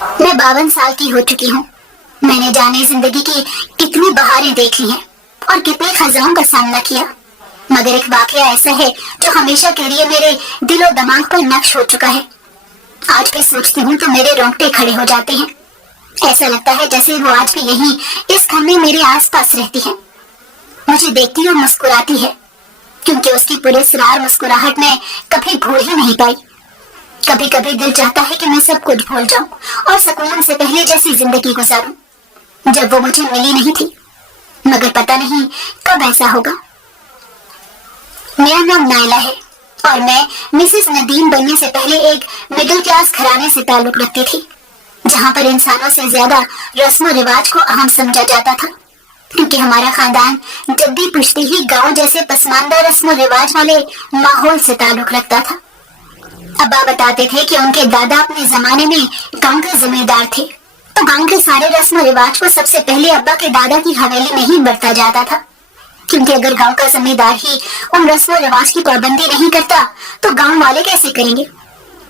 मैं 52 साल की हो चुकी हूँ। मैंने जाने जिंदगी की कितनी बहारें देख ली हैं और कितने खजाओं का सामना किया, मगर एक वाकया ऐसा है जो हमेशा के लिए मेरे दिलो दिमाग पर नक्श हो चुका है। आज भी सोचती हूँ तो मेरे रोंगटे खड़े हो जाते हैं। ऐसा लगता है जैसे वो आज भी यहीं इस घर में मेरे आसपास रहती है, मुझे देखती और मुस्कुराती है, क्योंकि उसकी पुरस्कार मुस्कुराहट में कभी भूल ही नहीं पाई। कभी कभी दिल चाहता है कि मैं सब कुछ भूल जाऊं और सुकून से पहले जैसी जिंदगी गुजारूं जब वो मुझे मिली नहीं थी, मगर पता नहीं कब ऐसा होगा। मेरा नाम नायला है और मैं मिसेस नदीम बनने से पहले एक मिडिल क्लास घराने से ताल्लुक रखती थी, जहाँ पर इंसानों से ज्यादा रस्म रिवाज को अहम समझा जाता था, क्योंकि हमारा खानदान जद्दी पुश्ती ही गांव जैसे पसमानदा रस्म रिवाज वाले माहौल से ताल्लुक रखता था। अब्बा बताते थे कि उनके दादा अपने जमाने में गांव के जमींदार थे, तो गांव के सारे रस्म रिवाज को सबसे पहले अब्बा के दादा की हवेली में ही बरता जाता था, क्योंकि अगर गांव का जमींदार ही उन रस्म रिवाज की पाबंदी नहीं करता तो गांव वाले कैसे करेंगे।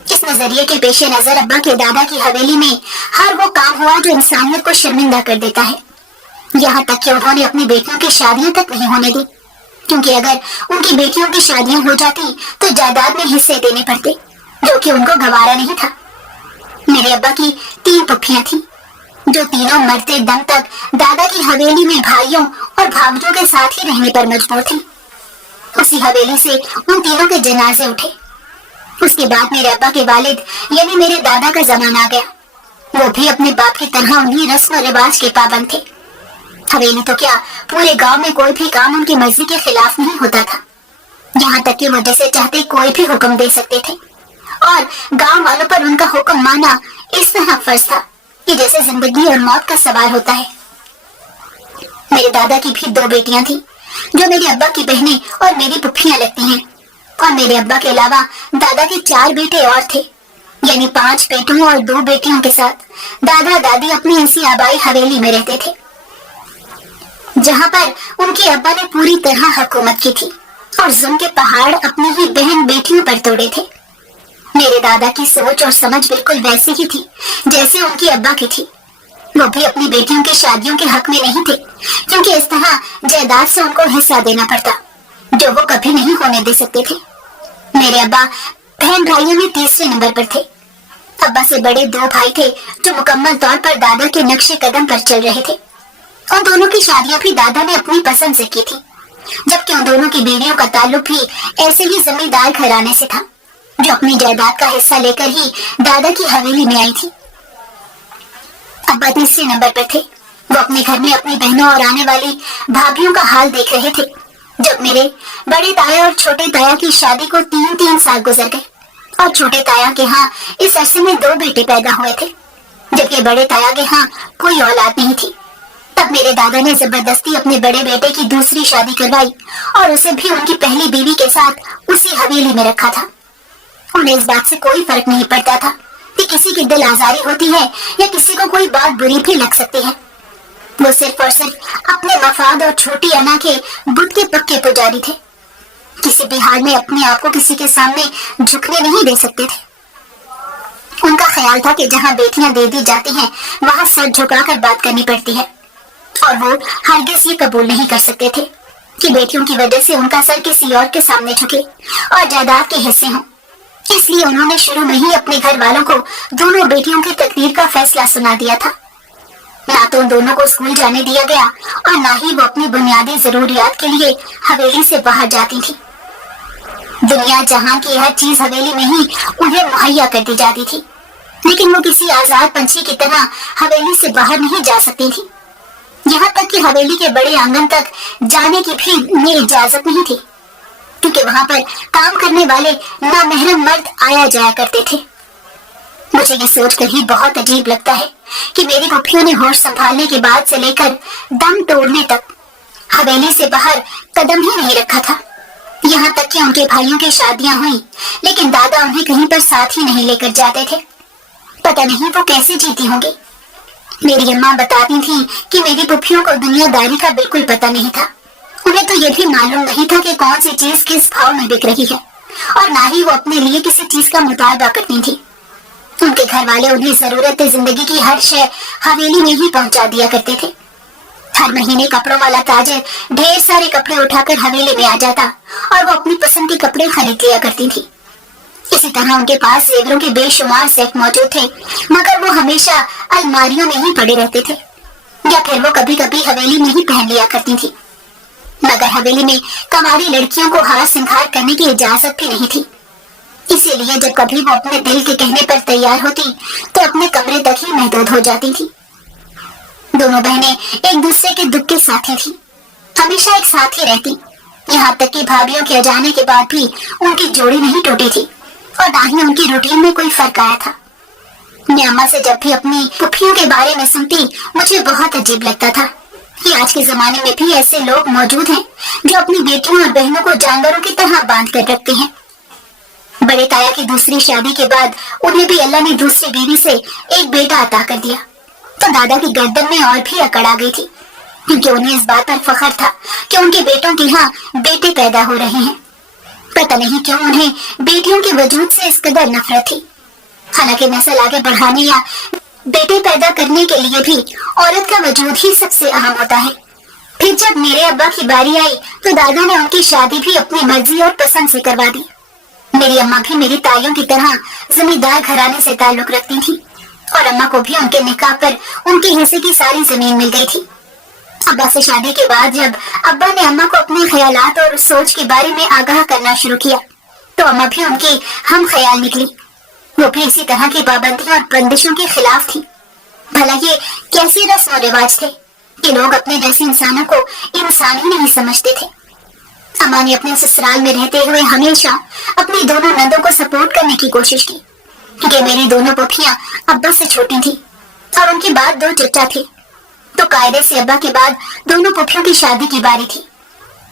इस नजरिए के पेश नजर अब्बा के दादा की हवेली में हर वो काम हुआ जो इंसानियत को शर्मिंदा कर देता है। यहाँ तक कि उन्होंने अपनी बेटियों की शादियां तक नहीं होने दी, क्योंकि अगर उनकी बेटियों की शादियां हो जाती तो जायदाद में हिस्से देने पड़ते, जो कि उनको गवारा नहीं था। मेरे अब्बा की 3 पुप्पियां थीं, जो तीनों मरते दम तक दादा की हवेली में भाइयों और भावजों के साथ ही रहने पर मजबूर थी। उसी हवेली से उन तीनों के जनाजे उठे। उसके बाद मेरे अब्बा के वालिद यानी मेरे दादा का जमाना आ गया। वो भी अपने बाप की तरह उन्हीं रस्म रिवाज के पाबंद थे। हवेली तो क्या, पूरे गांव में कोई भी काम उनकी मर्जी के खिलाफ नहीं होता था। यहाँ तक कि वो जैसे चाहते कोई भी हुक्म दे सकते थे, और गांव वालों पर उनका हुक्म माना इस तरह फर्ज था कि जैसे जिंदगी और मौत का सवाल होता है। मेरे दादा की भी 2 बेटियां थी, जो मेरे अब्बा की बहनें और मेरी पुप्पियां लगती हैं, और मेरे अब्बा के अलावा दादा के 4 बेटे और थे, यानी 5 बेटों और 2 बेटियों के साथ दादा दादी अपनी ऐसी आबाई हवेली में रहते थे, जहाँ पर उनके अब्बा ने पूरी तरह हुकूमत की थी और जुल्म के पहाड़ अपनी ही बहन बेटियों पर तोड़े थे। मेरे दादा की सोच और समझ बिल्कुल वैसी ही थी जैसे उनके अब्बा की थी। वो भी अपनी बेटियों की शादियों के हक में नहीं थे, क्योंकि इस तरह जायदाद से उनको हिस्सा देना पड़ता, जो वो कभी नहीं होने दे सकते थे। मेरे अब्बा बहन भाइयों में 3रे नंबर पर थे। अब्बा से बड़े 2 भाई थे, जो मुकम्मल तौर पर दादा के नक्शे कदम पर चल रहे थे। उन दोनों की शादियां भी दादा ने अपनी पसंद से की थी, जबकि उन दोनों की बीवियों का ताल्लुक भी ऐसे ही जमींदार घराने से था, जो अपनी जायदाद का हिस्सा लेकर ही दादा की हवेली में आई थी। अब्बा 3रे नंबर पर थे। वो अपने घर में अपनी बहनों और आने वाली भाभियों का हाल देख रहे थे, जब मेरे बड़े ताया और छोटे ताया की शादी को 3 साल गुजर गए, और छोटे ताया के यहाँ इस अरसे में 2 बेटे पैदा हुए थे, जबकि बड़े ताया के यहाँ कोई औलाद नहीं थी। तब मेरे दादा ने जबरदस्ती अपने बड़े बेटे की दूसरी शादी करवाई और उसे भी उनकी पहली बीवी के साथ उसी हवेली में रखा था। उन्हें इस बात से कोई फर्क नहीं पड़ता था कि किसी की दिल आजारी होती है या किसी को कोई बात बुरी भी लग सकती है। वो सिर्फ और सिर्फ अपने मफाद और छोटी अना के बुत के पक्के पुजारी थे। किसी भी हाल में अपने आप को किसी के सामने झुकने नहीं दे सकते थे। उनका ख्याल था कि जहाँ बेटियां दे दी जाती हैं, वहाँ सर झुकाकर बात करनी पड़ती है, और वो हरगिज़ ये कबूल नहीं कर सकते थे कि बेटियों की वजह से उनका सर किसी और के सामने झुके और जायदाद के हिस्से हों। इसलिए उन्होंने शुरू में ही अपने घर वालों को दोनों बेटियों की तकदीर का फैसला सुना दिया था। ना तो उन दोनों को स्कूल जाने दिया गया और ना ही वो अपनी बुनियादी जरूरियात के लिए हवेली से बाहर जाती थी। दुनिया जहां की हर चीज हवेली में ही उन्हें मुहैया कर दी जाती थी, लेकिन वो किसी आजाद पंछी की तरह हवेली से बाहर नहीं जा सकती थी। यहाँ तक कि हवेली के बड़े आंगन तक जाने की भी उन्हें इजाजत नहीं थी, क्योंकि वहाँ पर काम करने वाले नामहरम मर्द आया जाया करते थे। मुझे ये सोचकर ही बहुत अजीब लगता है कि मेरी पुप्पियों ने होश संभालने के बाद से लेकर दम तोड़ने तक हवेली से बाहर कदम ही नहीं रखा था। यहाँ तक कि उनके भाइयों की शादियां हुई, लेकिन दादा उन्हें कहीं पर साथ ही नहीं लेकर जाते थे। पता नहीं वो कैसे जीती होंगी। मेरी अम्मा बताती थी कि मेरी पुप्पियों को दुनियादारी का बिल्कुल पता नहीं था। उन्हें तो ये भी मालूम नहीं था कि कौन सी चीज किस भाव में बिक रही है, और ना ही वो अपने लिए किसी चीज का मुतालबा करती थी। ان کے گھر والے انہیں ضرورت زندگی کی ہر شے حویلی میں ہی پہنچا دیا کرتے تھے۔ ہر مہینے کپڑوں والا تاجر ڈھیر سارے کپڑے اٹھا کر حویلی میں آ جاتا اور وہ اپنی پسند کے کپڑے خرید لیا کرتی تھی۔ اسی طرح ان کے پاس زیوروں کے بے شمار سیٹ موجود تھے، مگر وہ ہمیشہ الماریوں میں ہی پڑے رہتے تھے، یا پھر وہ کبھی کبھی حویلی میں ہی پہن لیا کرتی تھی۔ مگر حویلی میں کنواری لڑکیوں کو ہار سنگھار کرنے کی اجازت بھی نہیں تھی، اسی لیے جب کبھی وہ اپنے دل کے کہنے پر تیار ہوتی تو اپنے کمرے تک ہی محدود ہو جاتی تھی۔ دونوں بہنیں ایک دوسرے کے دکھ کے ساتھی تھی، ہمیشہ ایک ساتھ ہی رہتی، یہاں تک کہ بھابھیوں کے جانے کے بعد بھی ان کی جوڑی نہیں ٹوٹی تھی اور نہ ہی ان کی روٹین میں کوئی فرق آیا تھا۔ میں اماں سے جب بھی اپنی پھوپھیوں کے بارے میں سنتی مجھے بہت عجیب لگتا تھا کہ آج کے زمانے میں بھی ایسے لوگ موجود ہیں جو اپنی بیٹیوں اور بہنوں کو جانوروں کی طرح باندھ کر رکھتے ہیں۔ بڑے تایا کی دوسری شادی کے بعد انہیں بھی اللہ نے دوسری بیوی سے ایک بیٹا عطا کر دیا تو دادا کی گردن میں اور بھی اکڑ آ گئی تھی، کیونکہ انہیں اس بات پر فخر تھا کہ ان کے بیٹوں کے ہاں بیٹے پیدا ہو رہے ہیں۔ پتہ نہیں کیوں انہیں بیٹیوں کے وجود سے اس قدر نفرت تھی، حالانکہ نسل آگے بڑھانے یا بیٹے پیدا کرنے کے لیے بھی عورت کا وجود ہی سب سے اہم ہوتا ہے۔ پھر جب میرے ابا کی باری آئی تو دادا نے ان کی شادی بھی اپنی مرضی اور پسند سے کروا دی۔ میری اماں بھی میری تائیوں کی طرح زمیندار گھرانے سے تعلق رکھتی تھی اور اماں کو بھی ان کے نکاح پر ان کے حصے کی ساری زمین مل گئی تھی۔ ابا سے شادی کے بعد جب ابا نے اماں کو اپنے خیالات اور سوچ کے بارے میں آگاہ کرنا شروع کیا تو اماں بھی ان کی ہم خیال نکلی، وہ بھی اسی طرح کی پابندیوں اور بندشوں کے خلاف تھی۔ بھلا یہ کیسی رسم و رواج تھے کہ لوگ اپنے جیسے انسانوں کو انسان ہی نہیں سمجھتے تھے۔ اماں نے اپنے سسرال میں رہتے ہوئے ہمیشہ اپنی دونوں نندوں کو سپورٹ کرنے کی کوشش کی، کیونکہ میری دونوں پھوپھیاں ابا سے چھوٹی تھیں اور ان کے بعد 2 چچا تھے، تو قاعدے سے ابا کے بعد دونوں پھوپھیوں کی شادی کی باری تھی۔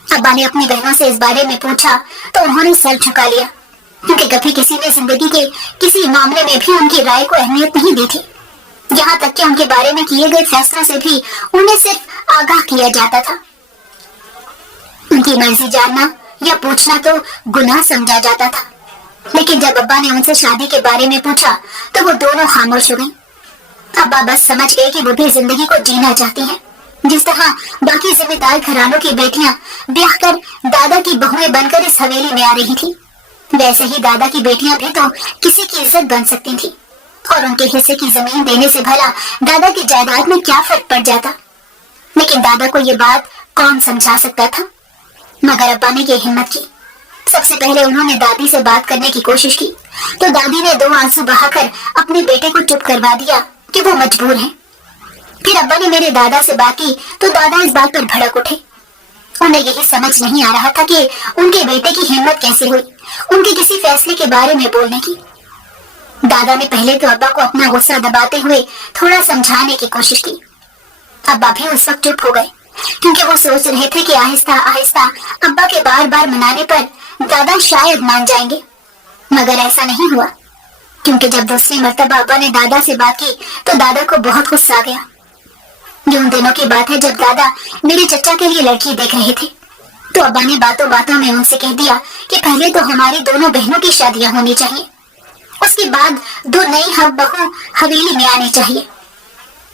ابا نے اپنی بہنوں سے اس بارے میں پوچھا تو انہوں نے سر جھکا لیا، کیونکہ کبھی کسی نے زندگی کے کسی معاملے میں بھی ان کی رائے کو اہمیت نہیں دی تھی، یہاں تک کہ ان کے بارے میں کیے گئے فیصلوں سے بھی انہیں صرف آگاہ کیا جاتا تھا۔ ان کی مرضی جاننا یا پوچھنا تو گناہ سمجھا جاتا تھا، لیکن جب ابا نے ان سے شادی کے بارے میں پوچھا تو وہ دونوں خاموش ہو گئیں۔ ابا بس سمجھ گئے کہ وہ بھی زندگی کو جینا چاہتی ہیں، جس طرح باقی ذمہ دار گھرانوں کی بیٹیاں بیاہ کر دادا کی بہویں بن کر اس حویلی میں آ رہی تھی، ویسے ہی دادا کی بیٹیاں بھی تو کسی کی عزت بن سکتی تھی، اور ان کے حصے کی زمین دینے سے بھلا دادا کی جائیداد میں کیا فرق پڑ جاتا۔ لیکن دادا کو یہ بات کون سمجھا سکتا تھا، مگر ابا نے یہ ہمت کی۔ سب سے پہلے انہوں نے دادی سے بات کرنے کی کوشش کی تو دادی نے 2 آنسو بہا کر اپنے بیٹے کو چپ کروا دیا کہ وہ مجبور ہیں۔ پھر ابا نے میرے دادا سے بات کی تو دادا اس بات پر بھڑک اٹھے، انہیں یہی سمجھ نہیں آ رہا تھا کہ ان کے بیٹے کی ہمت کیسے ہوئی ان کے کسی فیصلے کے بارے میں بولنے کی۔ دادا نے پہلے تو ابا کو اپنا غصہ دباتے ہوئے تھوڑا سمجھانے کی کوشش کی۔ ابا بھی اس وقت چپ ہو گئے، کیونکہ وہ سوچ رہے تھے کہ آہستہ آہستہ ابا کے بار بار منانے پر دادا شاید مان جائیں گے، مگر ایسا نہیں ہوا، کیونکہ جب دوسری مرتبہ ابا نے دادا سے بات کی تو دادا کو بہت غصہ آ گیا۔ یہ ان دنوں کی بات ہے جب دادا میرے چچا کے لیے لڑکی دیکھ رہے تھے، تو ابا نے باتوں باتوں میں ان سے کہہ دیا کہ پہلے تو ہماری دونوں بہنوں کی شادیاں ہونی چاہیے، اس کے بعد 2 نئی ہم بہو حویلی میں آنی چاہیے۔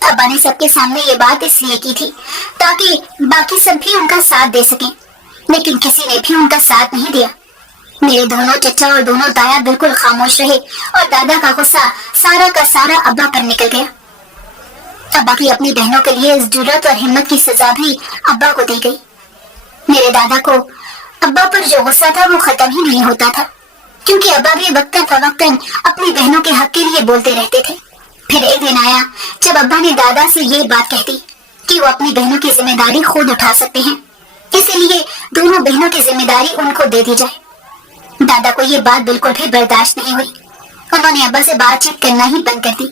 ابا نے سب کے سامنے یہ بات اس لیے کی تھی تاکہ باقی سب بھی ان کا ساتھ دے سکیں، لیکن کسی نے بھی ان کا ساتھ نہیں دیا۔ میرے دونوں چچا اور دونوں تایا بالکل خاموش رہے اور دادا کا غصہ سارا کا سارا ابا پر نکل گیا۔ ابا کی اپنی بہنوں کے لیے اس جرات اور ہمت کی سزا بھی ابا کو دی گئی۔ میرے دادا کو ابا پر جو غصہ تھا وہ ختم ہی نہیں ہوتا تھا، کیونکہ ابا بھی وقتاً فوقتاً اپنی بہنوں کے حق کے لیے بولتے رہتے تھے۔ پھر ایک دن آیا جب ابا نے دادا سے یہ بات کہہ دی کہ وہ اپنی بہنوں کی ذمہ داری خود اٹھا سکتے ہیں، اسی لیے دونوں بہنوں کی ذمہ داری ان کو دے دی جائے۔ دادا کو یہ بات بالکل بھی برداشت نہیں ہوئی، انہوں نے ابا سے بات چیت کرنا ہی بند کر دی۔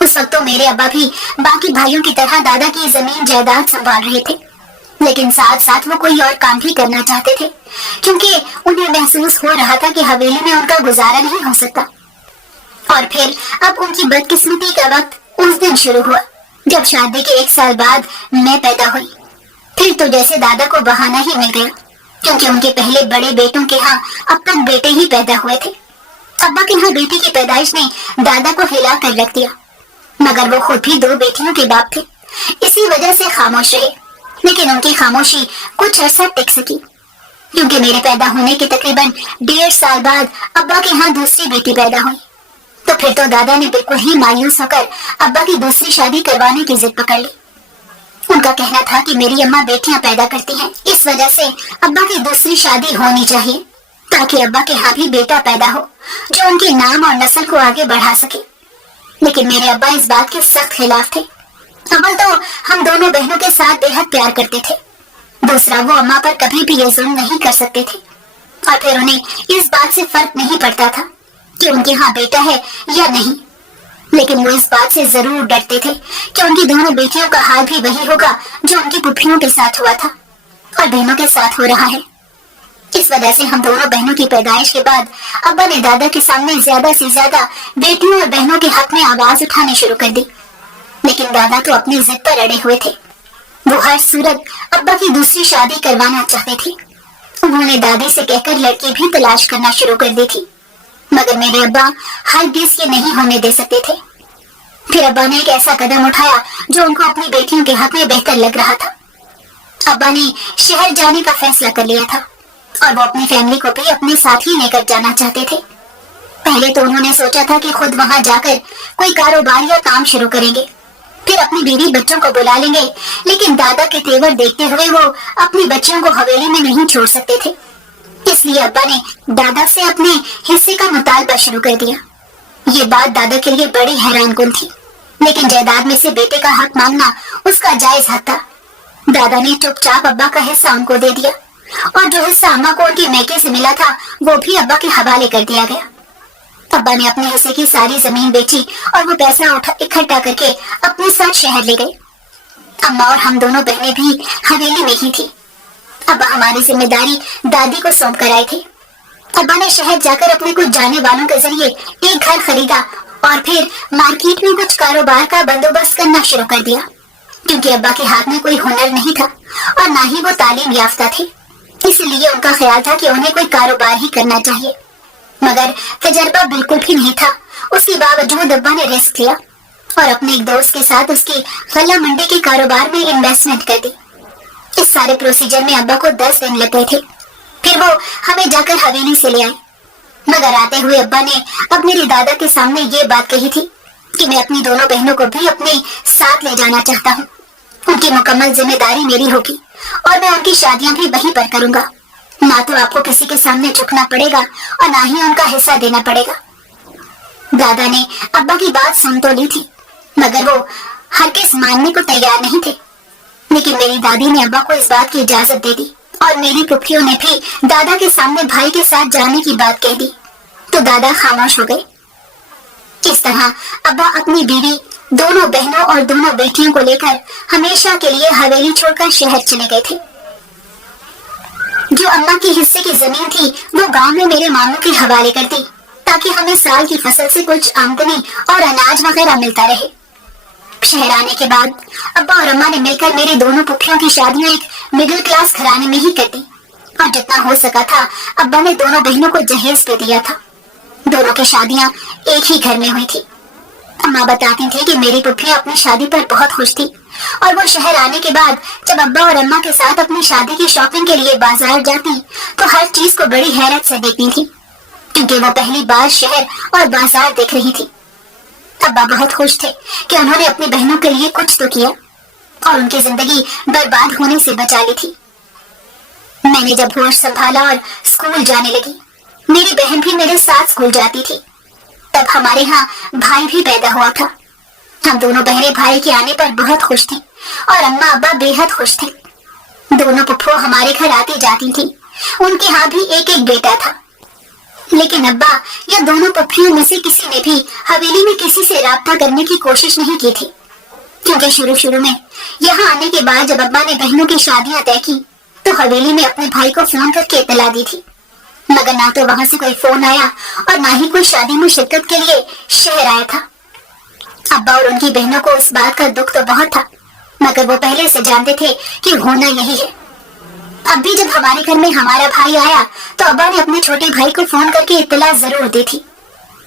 اس وقت تو میرے ابا بھی باقی بھائیوں کی طرح دادا کی زمین جائیداد سنبھال رہے تھے، لیکن ساتھ ساتھ وہ کوئی اور کام بھی کرنا چاہتے تھے، کیونکہ انہیں محسوس ہو رہا تھا کہ حویلی میں ان کا گزارا نہیں ہو سکتا۔ اور پھر اب ان کی بدقسمتی کا وقت اس دن شروع ہوا جب شادی کے 1 سال بعد میں پیدا ہوئی۔ پھر تو جیسے دادا کو بہانہ ہی مل گیا، کیونکہ ان کے پہلے بڑے بیٹوں کے ہاں اب تک بیٹے ہی پیدا ہوئے تھے۔ अब्बा के यहाँ बेटी की पैदाइश ने दादा को हिला कर रख दिया, मगर वो खुद भी 2 बेटियों के बाप थे, इसी वजह से खामोश रहे। लेकिन उनकी खामोशी कुछ अरसा टिक सकी, क्योंकि मेरे पैदा होने के तकरीबन 1.5 साल बाद अब्बा के यहाँ दूसरी बेटी पैदा हुई। तो फिर तो दादा ने बिल्कुल ही मायूस होकर अब्बा की दूसरी शादी करवाने की जिद पकड़ ली। उनका कहना था कि मेरी अम्मा बेटियां पैदा करती हैं, इस वजह से अब्बा की दूसरी शादी होनी चाहिए, ताकि अब्बा के यहाँ भी बेटा पैदा हो जो उनके नाम और नस्ल को आगे बढ़ा सके। लेकिन मेरे अब्बा इस बात के सख्त खिलाफ थे। अव्वल तो हम दोनों बहनों के साथ बेहद प्यार करते थे, दूसरा वो अम्मा पर कभी भी ये जुल्म नहीं कर सकते थे, और फिर उन्हें इस बात से फर्क नहीं पड़ता था कि उनके यहाँ बेटा है या नहीं। लेकिन वो इस बात से जरूर डरते थे कि उनकी दोनों बेटियों का हाल भी वही होगा जो उनकी पुप्पियों के साथ हुआ था और बहनों के साथ हो रहा है। इस वजह से हम दोनों बहनों की पैदाइश के बाद अब्बा ने दादा के सामने ज्यादा से ज्यादा बेटियों और बहनों के हक में आवाज उठानी शुरू कर दी। लेकिन दादा तो अपनी जिद पर अड़े हुए थे। वो हर सूरत अब्बा की दूसरी शादी करवाना चाहते थे। उन्होंने दादी से कहकर लड़की भी तलाश करना शुरू कर दी थी, मगर मेरे अब्बा हरगिज़ ये नहीं होने दे सकते थे। फिर अब्बा ने एक ऐसा कदम उठाया जो उनको अपनी बेटियों के हक में बेहतर लग रहा था। अब्बा ने शहर जाने का फैसला कर लिया था और वो अपनी फैमिली को भी अपने साथ ही लेकर जाना चाहते थे। पहले तो उन्होंने सोचा था कि खुद वहां जाकर कोई कारोबार या काम शुरू करेंगे, फिर अपनी बीवी बच्चों को बुला लेंगे, लेकिन दादा के तेवर देखते हुए वो अपनी बच्चियों को हवेली में नहीं छोड़ सकते थे। इसलिए अब्बा ने दादा से अपने हिस्से का मुतालबा शुरू कर दिया। ये बात दादा के लिए बड़ी हैरानकुन थी, लेकिन जायदाद में से बेटे का हक मांगना उसका जायज हक था। दादा ने चुपचाप अब्बा का हिस्सा उनको दे दिया और जो हिस्सा अम्मा को उनके मैके से मिला था वो भी अब्बा के हवाले कर दिया गया। अब्बा ने अपने हिस्से की सारी जमीन बेची और वो पैसा इकट्ठा करके अपने साथ शहर ले गए। अम्मा और हम दोनों बहनें भी हवेली में ही थी। अब्बा हमारी जिम्मेदारी दादी को सौंप कर आए थे। अब्बा ने शहर जाकर अपने कुछ जाने वालों के जरिए एक घर खरीदा और फिर मार्केट में कुछ कारोबार का बंदोबस्त करना शुरू कर दिया, क्योंकि अब्बा के हाथ में कोई हुनर नहीं था और ना ही वो तालीम याफ्ता थे। इसलिए उनका ख्याल था कि उन्हें कोई कारोबार ही करना चाहिए, मगर तजर्बा बिल्कुल भी नहीं था। उसके बावजूद अब्बा ने रिस्क लिया और अपने एक दोस्त के साथ उसकी फला मंडी के कारोबार में इन्वेस्टमेंट कर दी। इस सारे प्रोसीजर में अब्बा को 10 दिन लग गए थे। फिर वो हमें जाकर हवेली से ले आए, मगर आते हुए अब्बा ने अब मेरी दादा के सामने ये बात कही थी कि मैं अपनी दोनों बहनों को भी अपने साथ ले जाना चाहता हूँ। उनकी मुकम्मल जिम्मेदारी मेरी होगी और मैं उनकी शादियां भी वहीं पर करूंगा। ना तो आपको किसी के सामने झुकना पड़ेगा और ना ही उनका हिस्सा देना पड़ेगा। दादा ने अब्बा की बात सुन तो ली थी, मगर वो हरगिज़ मानने को तैयार नहीं थे। लेकिन मेरी दादी ने अब्बा को इस बात की इजाजत दे दी और मेरी पुप्पियों ने भी दादा के सामने भाई के साथ जाने की बात कह दी, तो दादा खामोश हो गए। इस तरह अब्बा अपनी बीवी, दोनों बहनों और दोनों बेटियों को लेकर हमेशा के लिए हवेली छोड़कर शहर चले गए थे। जो अम्मा के हिस्से की जमीन थी वो गांव में मेरे मामू के हवाले कर दी, ताकि हमें साल की फसल से कुछ आमदनी और अनाज वगैरह मिलता रहे। शहर आने के बाद अब्बा और अम्मा ने मिलकर मेरे दोनों पुप्पियों की शादियां एक मिडिल क्लास घराने में ही कर दी और जितना हो सका था अब्बा ने दोनों बहनों को जहेज पे दिया था। दोनों की शादियां एक ही घर में हुई थी। अम्मा बताती थी कि मेरी पुप्पियां अपनी शादी पर बहुत खुश थी और वो शहर आने के बाद जब अब्बा और अम्मा के साथ अपनी शादी की शॉपिंग के लिए बाजार जाती तो हर चीज को बड़ी हैरत से देखती थी, क्योंकि वो पहली बार शहर और बाजार देख रही थी। अब्बा बहुत खुश थे कि उन्होंने अपनी बहनों के लिए कुछ तो किया और उनकी जिंदगी बर्बाद होने से बचा ली थी। मैंने जब होश संभाला और स्कूल जाने लगी, मेरी बहन भी मेरे साथ स्कूल जाती थी। तब हमारे यहाँ भाई भी पैदा हुआ था। हम दोनों बहनें भाई के आने पर बहुत खुश थी और अम्मा अब्बा बेहद खुश थे। दोनों पुप्पो हमारे घर आती जाती थी। उनके यहाँ भी एक एक बेटा था, लेकिन अब्बा या दोनों पुप्पियों में से किसी ने भी हवेली में किसी से राब्ता करने की कोशिश नहीं की थी, क्योंकि शुरू में यहाँ आने के बाद जब अब्बा ने बहनों की शादियां तय की तो हवेली में अपने भाई को फोन करके इत्तला दी थी, मगर ना तो वहां से कोई फोन आया और ना ही कोई शादी में शिरकत के लिए शहर आया था। अब्बा और उनकी बहनों को उस बात का दुख तो बहुत था, मगर वो पहले से जानते थे कि होना यही है। अब भी जब हमारे घर में हमारा भाई आया तो अब्बा ने अपने छोटे भाई को फोन करके इत्तला जरूर दी थी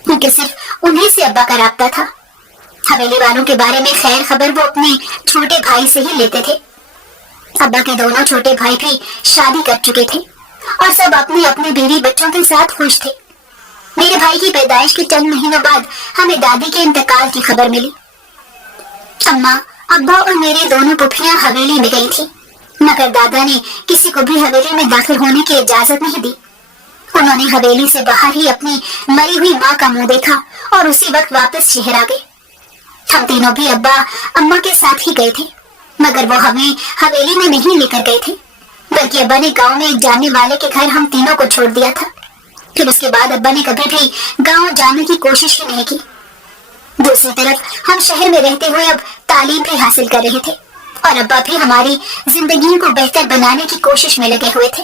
क्योंकि सिर्फ उन्हीं से अब्बा का राब्ता था। हवेली वालों के बारे में खैर खबर वो अपने छोटे भाई से ही लेते थे। अब्बा के दोनों छोटे भाई भी शादी कर चुके थे और सब अपने अपने बीवी बच्चों के साथ खुश थे। मेरे भाई की पैदाइश के चंद महीनों बाद हमें दादी के इंतकाल की खबर मिली। अम्मा, अब्बा और मेरी दोनों पुफियां हवेली में गई थी, मगर दादा ने किसी को भी हवेली में दाखिल होने की इजाजत नहीं दी। उन्होंने हवेली से बाहर ही अपनी मरी हुई माँ का मुंह देखा और उसी वक्त वापस शहर आ गए। हम तीनों भी अब्बा अम्मा के साथ ही गए थे, मगर वो हमें हवेली में नहीं लेकर गए थे, बल्कि अब्बा ने गांव में एक जानने वाले के घर हम तीनों को छोड़ दिया था। फिर उसके बाद अब्बा ने कभी भी गांव जाने की कोशिश ही नहीं की। दूसरी तरफ हम शहर में रहते हुए अब तालीम भी हासिल कर रहे थे और अब्बा भी हमारी जिंदगी को बेहतर बनाने की कोशिश में लगे हुए थे।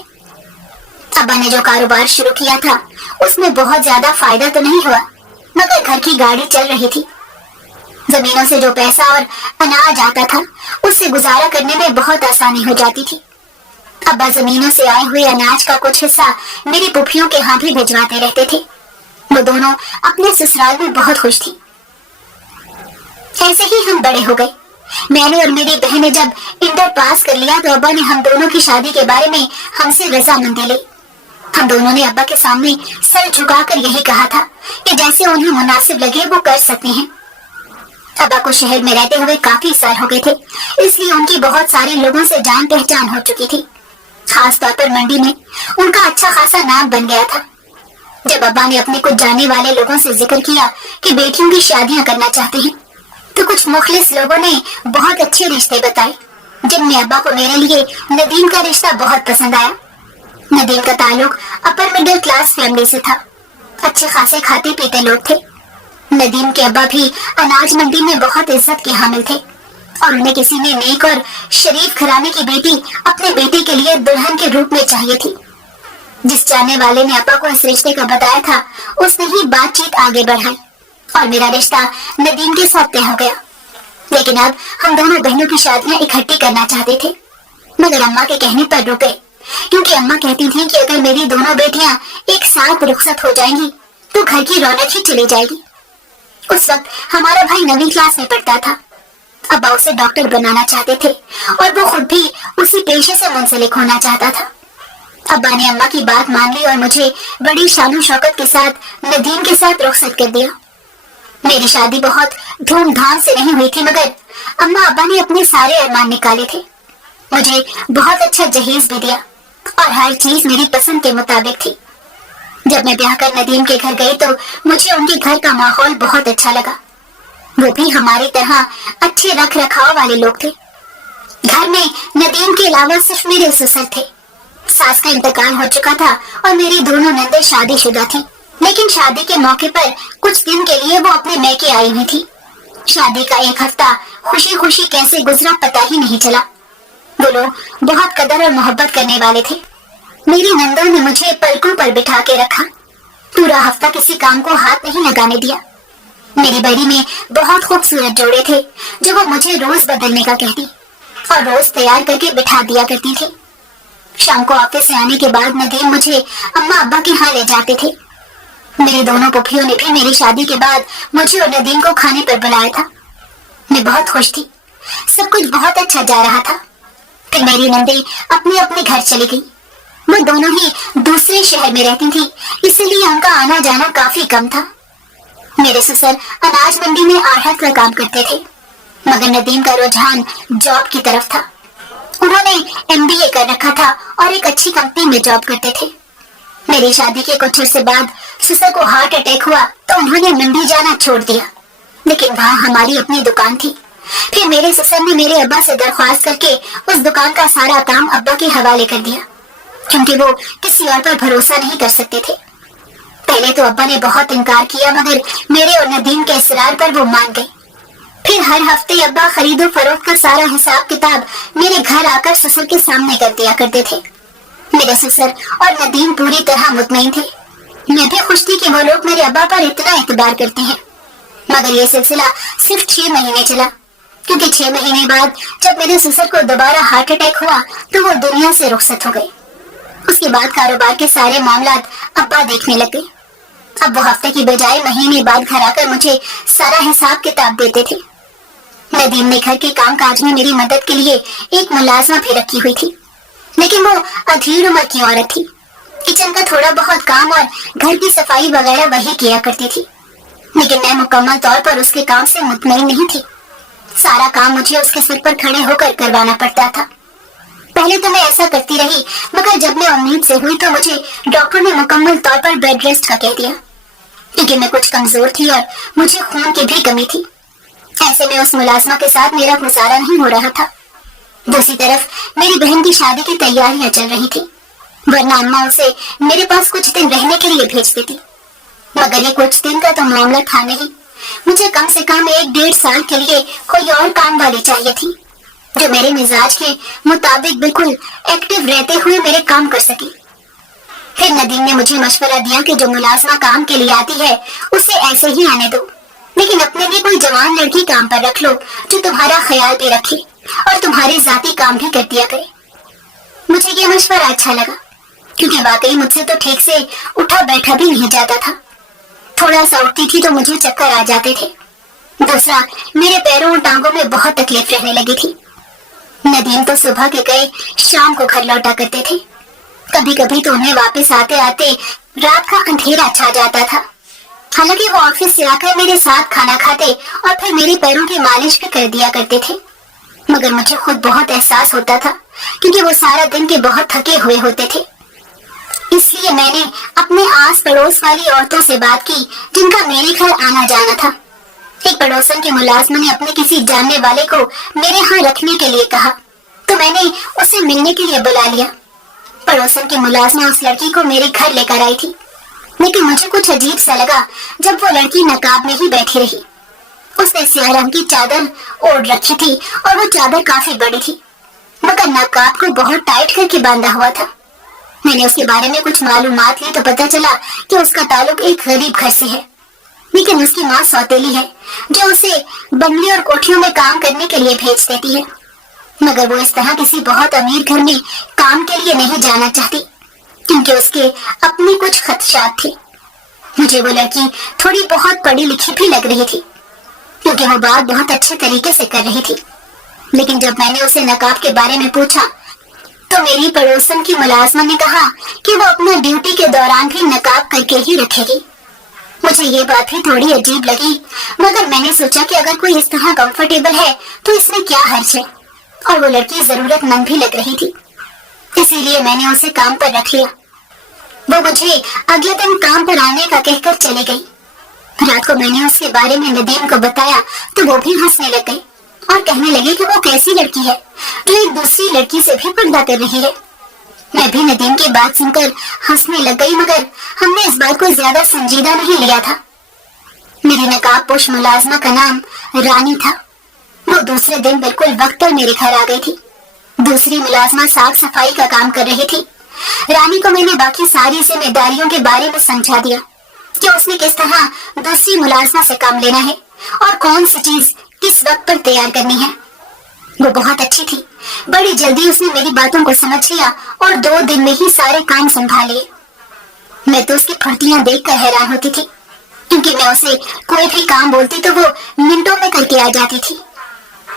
अब्बा ने जो कारोबार शुरू किया था उसमें बहुत ज्यादा फायदा तो नहीं हुआ, मगर घर की गाड़ी चल रही थी। जमीनों से जो पैसा और अनाज आता था उससे गुजारा करने में बहुत आसानी हो जाती थी। अब्बा जमीनों से आए हुए अनाज का कुछ हिस्सा मेरी पुफियों के यहाँ भी भिजवाते रहते थे। वो दोनों अपने ससुराल में बहुत खुश थी। ऐसे ही हम बड़े हो गए। मैंने और मेरी बहन ने जब इंटर पास कर लिया तो अब्बा ने हम दोनों की शादी के बारे में हमसे रजामंदी ली। हम दोनों ने अब्बा के सामने सर झुकाकर यही कहा था कि जैसे उन्हें मुनासिब लगे वो कर सकते हैं। अब्बा को शहर में रहते हुए काफी साल हो गए थे, इसलिए उनकी बहुत सारे लोगों से जान पहचान हो चुकी थी। खास तौर पर मंडी में उनका अच्छा खासा नाम बन गया था। जब अब्बा ने अपने कुछ जानने वाले लोगों से जिक्र किया कि बेटियों की शादियां करना चाहते हैं, तो कुछ मुखलिस लोगों ने बहुत अच्छे रिश्ते बताए, जिनमें अब्बा को मेरे लिए नदीम का रिश्ता बहुत पसंद आया। नदीम का ताल्लुक अपर मिडिल क्लास फैमिली से था। अच्छे खासे खाते पीते लोग थे। नदीम के अब्बा भी अनाज मंडी में बहुत इज्जत के हामिल थे और उन्हें किसी ने नेक और शरीफ घराने की बेटी अपने बेटे के लिए दुल्हन के रूप में चाहिए थी। जिस जानने वाले ने अब्बा को इस रिश्ते का बताया था उसने ही बातचीत आगे बढ़ाई और मेरा रिश्ता नदीम के साथ तय हो गया। लेकिन अब हम दोनों बहनों की शादियां इकट्ठी करना चाहते थे, मगर अम्मा के कहने पर रुक गए, क्योंकि अम्मा कहती थी कि अगर मेरी दोनों बेटियां एक साथ रुखसत हो जाएंगी तो घर की रौनक ही चली जाएगी। उस वक्त हमारा भाई 9वीं क्लास में पढ़ता था। अब्बा उसे डॉक्टर बनाना चाहते थे और वो खुद भी उसी पेशे से मुंसलिक होना चाहता था। अब्बा ने अम्मा की बात मान ली और मुझे बड़ी शानो शौकत के साथ नदीम के साथ रुखसत कर दिया। मेरी शादी बहुत धूमधाम से नहीं हुई थी, मगर अम्मा अब्बा ने अपने सारे अरमान निकाले थे। मुझे बहुत अच्छा जहेज भी दिया और हर चीज मेरी पसंद के मुताबिक थी। जब मैं ब्याह कर नदीम के घर गई तो मुझे उनके घर का माहौल बहुत अच्छा लगा। वो भी हमारी तरह अच्छे रख रखाव वाले लोग थे। घर में नदीम के अलावा सिर्फ मेरे ससुर थे। सास का इंतकाल हो चुका था और मेरी दोनों नंदें शादीशुदा थी, लेकिन शादी के मौके पर कुछ दिन के लिए वो अपने मैके आई हुई थी। शादी का एक हफ्ता खुशी खुशी कैसे गुजरा पता ही नहीं चला। वो लोग बहुत कदर और मोहब्बत करने वाले थे। मेरी नंदों ने मुझे पलकों पर बिठा के रखा। पूरा हफ्ता किसी काम को हाथ नहीं लगाने दिया। मेरी बड़ी में बहुत खूबसूरत जोड़े थे जो वो मुझे रोज बदलने का कहती और रोज तैयार करके बिठा दिया करती थी। शाम को ऑफिस से आने के बाद नदीम मुझे अम्मा अब्बा के यहाँ ले जाते थे। मेरी दोनों पुफियों ने भी मेरी शादी के बाद मुझे और नदीम को खाने पर बुलाया था। मैं बहुत खुश थी। सब कुछ बहुत अच्छा जा रहा था। फिर मेरी नंदी अपने अपने घर चली गई। वो दोनों ही दूसरे शहर में रहती थी, इसलिए उनका आना जाना काफी कम था। मेरे ससुर अनाज मंडी में आहट का काम करते थे, मगर नदीम का रुझान जॉब की तरफ था। उन्होंने MBA कर रखा था और एक अच्छी कंपनी में जॉब करते थे। मेरी शादी के कुछ अर्से बाद ससुर को हार्ट अटैक हुआ तो उन्होंने मंडी जाना छोड़ दिया, लेकिन वहाँ हमारी अपनी दुकान थी। फिर मेरे ससुर ने मेरे अब्बा से दरख्वास्त करके उस दुकान का सारा काम अब्बा के हवाले कर दिया, क्योंकि वो किसी और पर भरोसा नहीं कर सकते थे। पहले तो अब्बा ने बहुत इनकार किया, मगर मेरे और नदीम के इसरार पर वो मान गए। फिर हर हफ्ते अब्बा खरीदो फरोख्त का सारा हिसाब किताब मेरे घर आकर ससुर के सामने कर दिया करते थे। मेरे ससुर और नदीम पूरी तरह मुतमईन थे। मैं भी खुश थी कि वो लोग मेरे अब्बा पर इतना एतबार करते हैं। मगर ये सिलसिला सिर्फ 6 महीने चला, क्योंकि 6 महीने बाद जब मेरे ससुर को दोबारा हार्ट अटैक हुआ तो वो दुनिया से रुखसत हो गए। उसके बाद कारोबार के सारे मामलात अब्बा देखने लग गए। अब वो हफ्ते की बजाय महीने बाद घर आकर मुझे सारा हिसाब किताब देते थे। नदीम ने घर के काम काज में मेरी मदद के लिए एक मुलाजमा भी रखी हुई थी, लेकिन वो अधीर उम्र की औरत थी। किचन का थोड़ा बहुत काम और घर की सफाई वगैरह वही किया करती थी, लेकिन मैं मुकम्मल तौर पर उसके काम से मुतमईन नहीं थी। सारा काम मुझे उसके सिर पर खड़े होकर करवाना पड़ता था। पहले तो मैं ऐसा करती रही, मगर जब मैं उम्मीद से हुई तो मुझे डॉक्टर ने मुकम्मल तौर पर बेड रेस्ट का कह दिया, क्योंकि मैं कुछ कमजोर थी और मुझे खून की भी कमी थी। ऐसे में उस मुलाजमा के साथ मेरा गुजारा नहीं हो रहा था। दूसरी तरफ मेरी बहन की शादी की तैयारियां चल रही थी, वरना अम्मा उसे मेरे पास कुछ दिन रहने के लिए भेज देती। मगर ये कुछ दिन का तो मामला था नहीं। मुझे कम से कम 1-1.5 साल के लिए कोई और काम वाली चाहिए थी, जो मेरे मिजाज के मुताबिक बिल्कुल एक्टिव रहते हुए मेरे काम कर सके। फिर नदीम ने मुझे मशवरा दिया कि जो मुलाजमा काम के लिए आती है उसे ऐसे ही आने दो, लेकिन अपने लिए कोई जवान लड़की काम पर रख लो जो तुम्हारा ख्याल भी रखे और तुम्हारे जाती काम भी कर दिया करे। मुझे ये मशवरा अच्छा लगा, क्योंकि वाकई मुझसे तो ठीक से उठा बैठा भी नहीं जाता था। थोड़ा सा उठती थी तो मुझे चक्कर आ जाते थे। दूसरा, मेरे पैरों और टांगों में बहुत तकलीफ रहने लगी थी। नदीम तो सुबह के गए शाम को घर लौटा करते थे। कभी कभी तो उन्हें वापस आते आते रात का अंधेरा छा जाता था। हालांकि वो ऑफिस से आकर मेरे साथ खाना खाते और फिर मेरे पैरों की मालिश भी कर दिया करते थे, मगर मुझे खुद बहुत एहसास होता था, क्योंकि वो सारा दिन के बहुत थके हुए होते थे। इसलिए मैंने अपने आस पड़ोस वाली औरतों से बात की जिनका मेरे घर आना जाना था। एक पड़ोसन के मुलाजमा ने अपने किसी जानने वाले को मेरे यहाँ रखने के लिए कहा, तो मैंने उसे मिलने के लिए बुला लिया। पड़ोसन की मुलाजमा उस लड़की को मेरे घर लेकर आई थी, लेकिन मुझे कुछ अजीब सा लगा जब वो लड़की नकाब में ही बैठी रही। उसने स्याह रंग की चादर ओढ़ रखी थी और वो चादर काफी बड़ी थी, मगर नकाब को बहुत टाइट करके बांधा हुआ था। मैंने उसके बारे में कुछ मालूमात ली तो पता चला कि उसका ताल्लुक एक गरीब घर से है, लेकिन उसकी माँ सौतेली है जो उसे बंगले और कोठियों में काम करने के लिए भेज देती है। मगर वो इस तरह किसी बहुत अमीर घर में काम के लिए नहीं जाना चाहती, क्योंकि उसके अपने कुछ खदशात थे। मुझे वो लड़की थोड़ी बहुत पढ़ी लिखी भी लग रही थी, क्योंकि वो बात बहुत अच्छे तरीके से कर रही थी। लेकिन जब मैंने उसे नकाब के बारे में पूछा तो मेरी पड़ोसन की मुलाजमा ने कहा कि वो अपना ड्यूटी के दौरान भी नकाब करके ही रखेगी। मुझे ये बात भी थोड़ी अजीब लगी, मगर मैंने सोचा कि अगर कोई इस तरह कंफर्टेबल है तो इसमें क्या हर्ज है, और वो लड़की जरूरतमंद भी लग रही थी, इसीलिए मैंने उसे काम पर रख लिया। वो मुझे अगले दिन काम पर आने का कहकर चली गई। रात को मैंने उसके बारे में नदीम को बताया तो वो भी हंसने लग गई और कहने लगी कि वो कैसी लड़की है जो एक दूसरी लड़की से भी पर्दा कर रही है। मैं भी नदीम की बात सुनकर हंसने लग गई, मगर हमने इस बात को ज्यादा संजीदा नहीं लिया था। मेरी नकाबपोश मुलाजमा का नाम रानी था। वो दूसरे दिन बिल्कुल वक्त पर मेरे घर आ गई थी। दूसरी मुलाजमा साफ सफाई का काम कर रही थी। रानी को मैंने बाकी सारी जिम्मेदारियों के बारे में समझा दिया कि उसने किस तरह दूसरी मुलाजमा से काम लेना है और कौन सी चीज किस वक्त पर तैयार करनी है। वो बहुत अच्छी थी। बड़ी जल्दी उसने मेरी बातों को समझ लिया और 2 दिन में ही सारे काम संभाल लिए। मैं तो उसकी फुर्तियां देखकर हैरान होती थी, क्योंकि मैं उसे कोई भी काम बोलती तो वो मिनटों में करके आ जाती थी।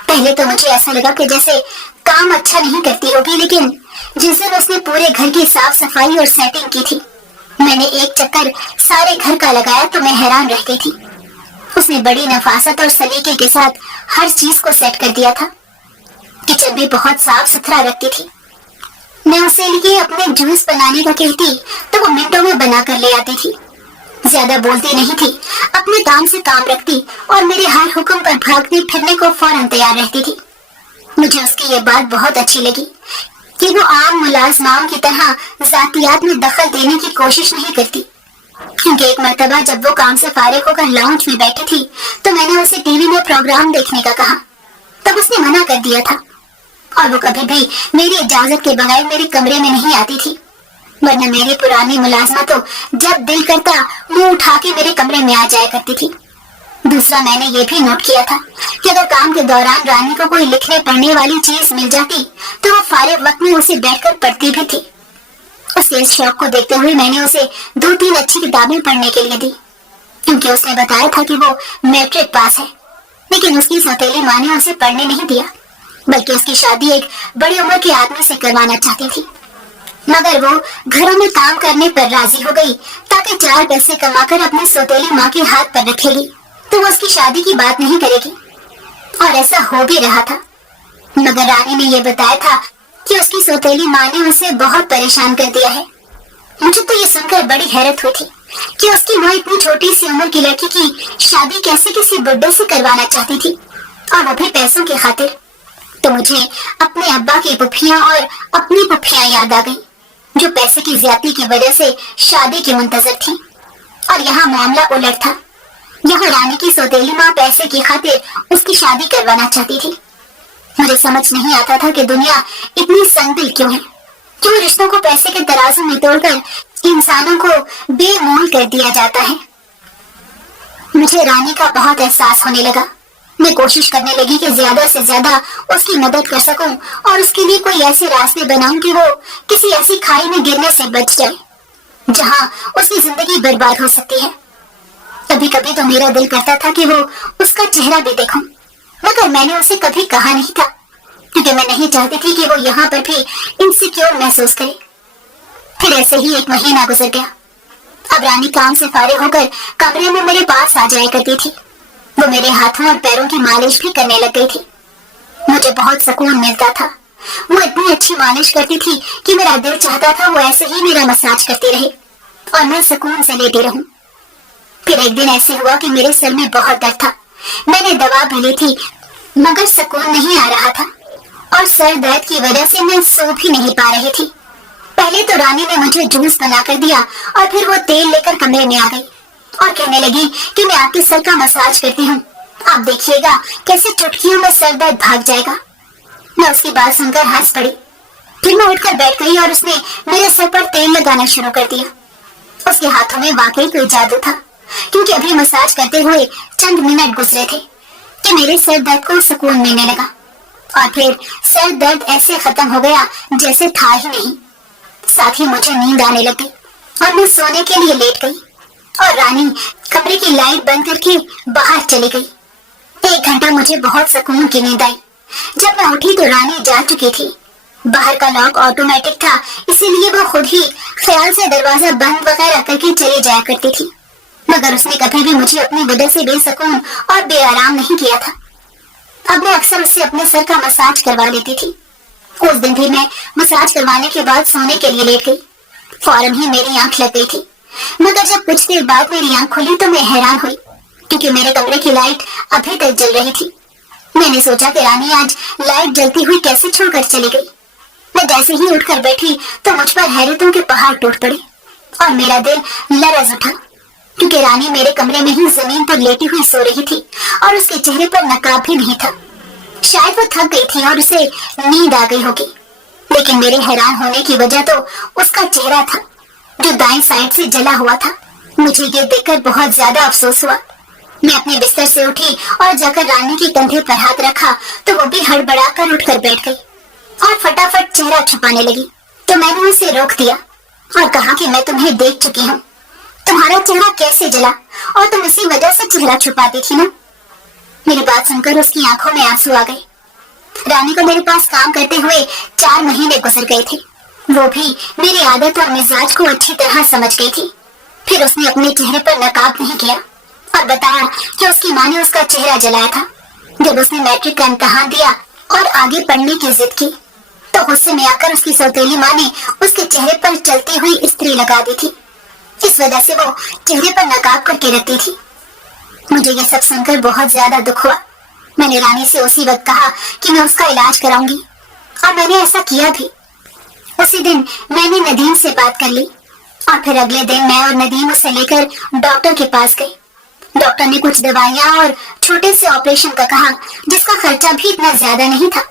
पहले तो मुझे ऐसा लगा कि जैसे काम अच्छा नहीं करती होगी, लेकिन जिस दिन उसने पूरे घर की साफ सफाई और सेटिंग की थी, मैंने एक चक्कर सारे घर का लगाया तो मैं हैरान रह गई थी। उसने बड़ी नफासत और सलीके के साथ हर चीज को सेट कर दिया था। किचन भी बहुत साफ सुथरा रखती थी। मैं उसे लिए अपने जूस बनाने का कहती तो वो मिनटों में बना कर ले आती थी। ज्यादा बोलती नहीं थी, अपने काम से काम रखती और मेरे हर हुक्म पर भागने फिरने को फौरन तैयार रहती थी। मुझे उसकी ये बात बहुत अच्छी लगी कि वो आम मुलाजमाओं की तरह जातियात में दखल देने की कोशिश नहीं करती। क्योंकि एक मर्तबा जब वो काम से फारिग होकर लाउंज में बैठी थी तो मैंने उसे टीवी में प्रोग्राम देखने का कहा, तब उसने मना कर दिया था और वो कभी भी मेरी इजाजत के बगैर मेरे कमरे में नहीं आती थी। वरना मेरी पुरानी मुलाजमा तो जब दिल करता मुंह उठा के मेरे कमरे में आ जाया करती थी। दूसरा, मैंने ये भी नोट किया था कि अगर काम के दौरान रानी को कोई लिखने पढ़ने वाली चीज मिल जाती तो वो फारिग वक्त में उसे बैठकर पढ़ती भी थी। उसके इस शौक को देखते हुए मैंने उसे 2-3 अच्छी किताबें पढ़ने के लिए दी, क्योंकि उसने बताया था कि वो मैट्रिक पास है। लेकिन उसकी सौतेली माँ ने उसे पढ़ने नहीं दिया, बल्कि उसकी शादी एक बड़ी उम्र के आदमी से करवाना चाहती थी। मगर वो घरों में काम करने पर राजी हो गई, ताकि 4 पैसे कमाकर अपनी सौतेली माँ के हाथ पर रखेगी तो वो उसकी शादी की बात नहीं करेगी। और ऐसा हो भी रहा था। मगर रानी ने यह बताया था कि उसकी सौतेली माँ ने उसे बहुत परेशान कर दिया है। मुझे तो ये सुनकर बड़ी हैरत हुई थी कि उसकी माँ इतनी छोटी सी उम्र की लड़की की शादी कैसे किसी बुड्ढे से करवाना चाहती थी, और वो भी पैसों की खातिर। तो मुझे अपने अब्बा की पुफियां और अपनी पुफियां याद आ गई, जो पैसे की ज्यादती की वजह से शादी की मुंतजर थी। और यहाँ मामला उलट था। यहाँ रानी की सौतेली माँ पैसे की खातिर उसकी शादी करवाना चाहती थी। मुझे समझ नहीं आता था कि दुनिया इतनी संगदिल क्यों है, क्यों रिश्तों को पैसे के तराजू में तोड़कर इंसानों को बेमोल कर दिया जाता है। मुझे रानी का बहुत एहसास होने लगा। मैं कोशिश करने लगी कि ज्यादा से ज्यादा उसकी मदद कर सकूं और उसके लिए कोई ऐसे रास्ते बनाऊं कि वो किसी ऐसी खाई में गिरने से बच जाए जहां उसकी जिंदगी बर्बाद हो सकती है। कभी कभी तो मेरा दिल करता था कि वो उसका चेहरा भी देखूं, मगर मैंने उसे कभी कहा नहीं था, क्योंकि मैं नहीं चाहती थी कि वो यहाँ पर भी इनसिक्योर महसूस करे। फिर ऐसे ही 1 महीना गुजर गया। अब रानी काम से फारिग होकर कमरे में मेरे पास आ जाया करती थी। वो मेरे हाथों और पैरों की मालिश भी करने लग गई थी। मुझे बहुत सुकून मिलता था। वो इतनी अच्छी मालिश करती थी कि मेरा दिल चाहता था वो ऐसे ही मेरा मसाज करती रहे और मैं सुकून से लेटी रहूं। फिर एक दिन ऐसे हुआ कि मेरे सर में बहुत दर्द था। मैंने दवा भी ली थी, मगर सुकून नहीं आ रहा था, और सर दर्द की वजह से मैं सो भी नहीं पा रही थी। पहले तो रानी ने मुझे जूस बनाकर दिया, और फिर वो तेल लेकर कमरे में आ गई और कहने लगी कि मैं आपके सर का मसाज करती हूँ, आप देखिएगा कैसे चुटकियों में सर दर्द भाग जाएगा। मैं उसकी बात सुनकर हंस पड़ी। फिर मैं उठकर बैठ गई और उसने मेरे सर पर तेल लगाना शुरू कर दिया। उसके हाथों में वाकई कोई जादू था, क्योंकि अभी मसाज करते हुए चंद मिनट गुजरे थे कि मेरे सर दर्द को सुकून मिलने लगा, और फिर सर दर्द ऐसे खत्म हो गया जैसे था ही नहीं। साथ ही मुझे नींद आने लग गई और मैं सोने के लिए लेट गई, और रानी कमरे की लाइट बंद करके बाहर चली गई। 1 घंटा मुझे बहुत सुकून की नींद आई। जब मैं उठी तो रानी जा चुकी थी। बाहर का लॉक ऑटोमेटिक था, इसीलिए वो खुद ही ख्याल से दरवाजा बंद वगैरह करके चली जाया करती थी, मगर उसने कभी भी मुझे अपनी वजह से बेसुकून और बेआराम नहीं किया था। अब मैं अक्सर उससे अपने सर का मसाज करवा लेती थी। उस दिन भी मैं मसाज करवाने के बाद सोने के लिए लेट गई। फौरन ही मेरी आंख लग गई थी, मगर जब कुछ देर बाद मेरी आंख खुली तो मैं हैरान हुई, क्योंकि मेरे कमरे की लाइट अभी तक जल रही थी। मैंने सोचा कि रानी आज लाइट जलती हुई कैसे छोड़कर चली गई। मैं जैसे ही उठकर बैठी तो मुझ पर हैरतों के पहाड़ टूट पड़े और मेरा दिल लरज उठा, क्योंकि रानी मेरे कमरे में ही जमीन पर लेटी हुई सो रही थी और उसके चेहरे पर नकाब भी नहीं था। शायद वो थक गई थी और उसे नींद आ गई होगी, लेकिन मेरे हैरान होने की वजह तो उसका चेहरा था, जो दाएं साइड से जला हुआ था। मुझे ये देखकर बहुत ज्यादा अफसोस हुआ। मैं अपने बिस्तर से उठी और जाकर रानी के कंधे पर हाथ रखा तो वो भी हड़बड़ाकर उठकर बैठ गई और फटाफट चेहरा छुपाने लगी। तो मैंने उसे रोक दिया और कहा कि मैं तुम्हें देख चुकी हूँ, तुम्हारा चेहरा कैसे जला और तुम इसी वजह से चेहरा छुपाती थी ना। मेरी बात सुनकर उसकी आंखों में आंसू आ गए। रानी को मेरे पास काम करते हुए 4 महीने गुजर गए थे। वो भी मेरी आदत और मिजाज को अच्छी तरह समझ गई थी। फिर उसने अपने चेहरे पर नकाब नहीं किया और बताया कि उसकी माँ ने उसका चेहरा जलाया था। जब उसने मैट्रिक का इम्तिहान दिया और आगे पढ़ने की जिद की, तो गुस्से में आकर उसकी सौतेली माँ ने उसके चेहरे पर चलती हुई इस्त्री लगा दी थी। इस वजह से वो चेहरे पर नकाब करके रखती थी। मुझे यह सब सुनकर बहुत ज्यादा दुख हुआ। मैंने रानी से उसी वक्त कहा कि मैं उसका इलाज कराऊंगी, और मैंने ऐसा किया भी। उसी दिन मैंने नदीम से बात कर ली और फिर अगले दिन मैं और नदीम उसे लेकर डॉक्टर के पास गए। डॉक्टर ने कुछ दवाइयाँ और छोटे से ऑपरेशन का कहा, जिसका खर्चा भी इतना ज्यादा नहीं था।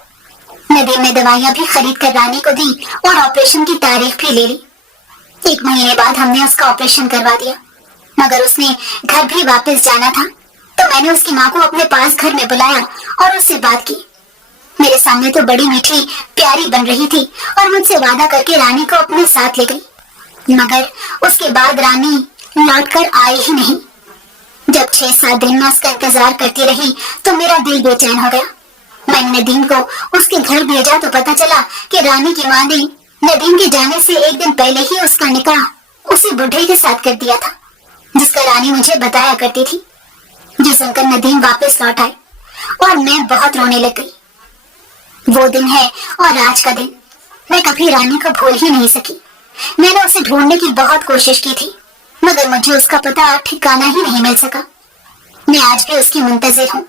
नदीम ने दवाइयाँ भी खरीद कर रानी को दी और ऑपरेशन की तारीख भी ले ली। 1 महीने बाद हमने उसका ऑपरेशन करवा दिया, मगर उसने घर भी वापस जाना था, तो मैंने उसकी माँ को अपने पास घर में बुलाया और उससे बात की। मेरे सामने तो बड़ी मीठी प्यारी बन रही थी और मुझसे वादा करके रानी को अपने साथ ले गई। मगर उसके बाद रानी लौट कर आई ही नहीं। जब 6-7 दिन मैं उसका इंतजार करती रही तो मेरा दिल बेचैन हो गया। मैंने नदीम को उसके घर भेजा तो पता चला कि रानी की माँ ने नदीम के जाने से एक दिन पहले ही उसका निकाह उसी बुढ़े के साथ कर दिया था, जिसका रानी मुझे बताया करती थी। जो सुनकर नदीम वापस लौट आए और मैं बहुत रोने लग गई। वो दिन है और आज का दिन मैं कभी रानी को भूल ही नहीं सकी। मैंने उसे ढूंढने की बहुत कोशिश की थी, मगर मुझे उसका पता ठिकाना ही नहीं मिल सका। मैं आज भी उसकी मुंतजिर हूँ।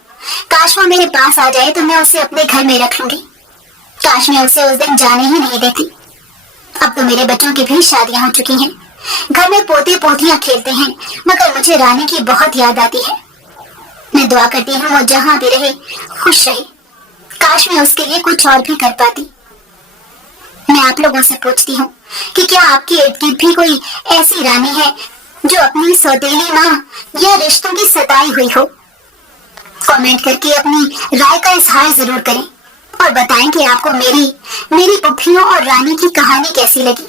काश वो मेरे पास आ जाए तो मैं उसे अपने घर में रख लूंगी। काश मैं उसे उस दिन जाने ही नहीं देती। अब तो मेरे बच्चों की भी शादियां हो चुकी हैं। घर में पोते पोतियां खेलते हैं, मगर मुझे रानी की बहुत याद आती है। मैं दुआ करती हूँ वो जहाँ भी रहे खुश रहे। काश मैं उसके लिए कुछ और भी कर पाती। मैं आप लोगों से पूछती हूँ कि क्या आपकी इर्द गिर्द भी कोई ऐसी रानी है जो अपनी सौतेली माँ या रिश्तों की सताई हुई हो? कमेंट करके अपनी राय का इजहार जरूर करें और बताएं कि आपको मेरी पुप्पियों और रानी की कहानी कैसी लगी।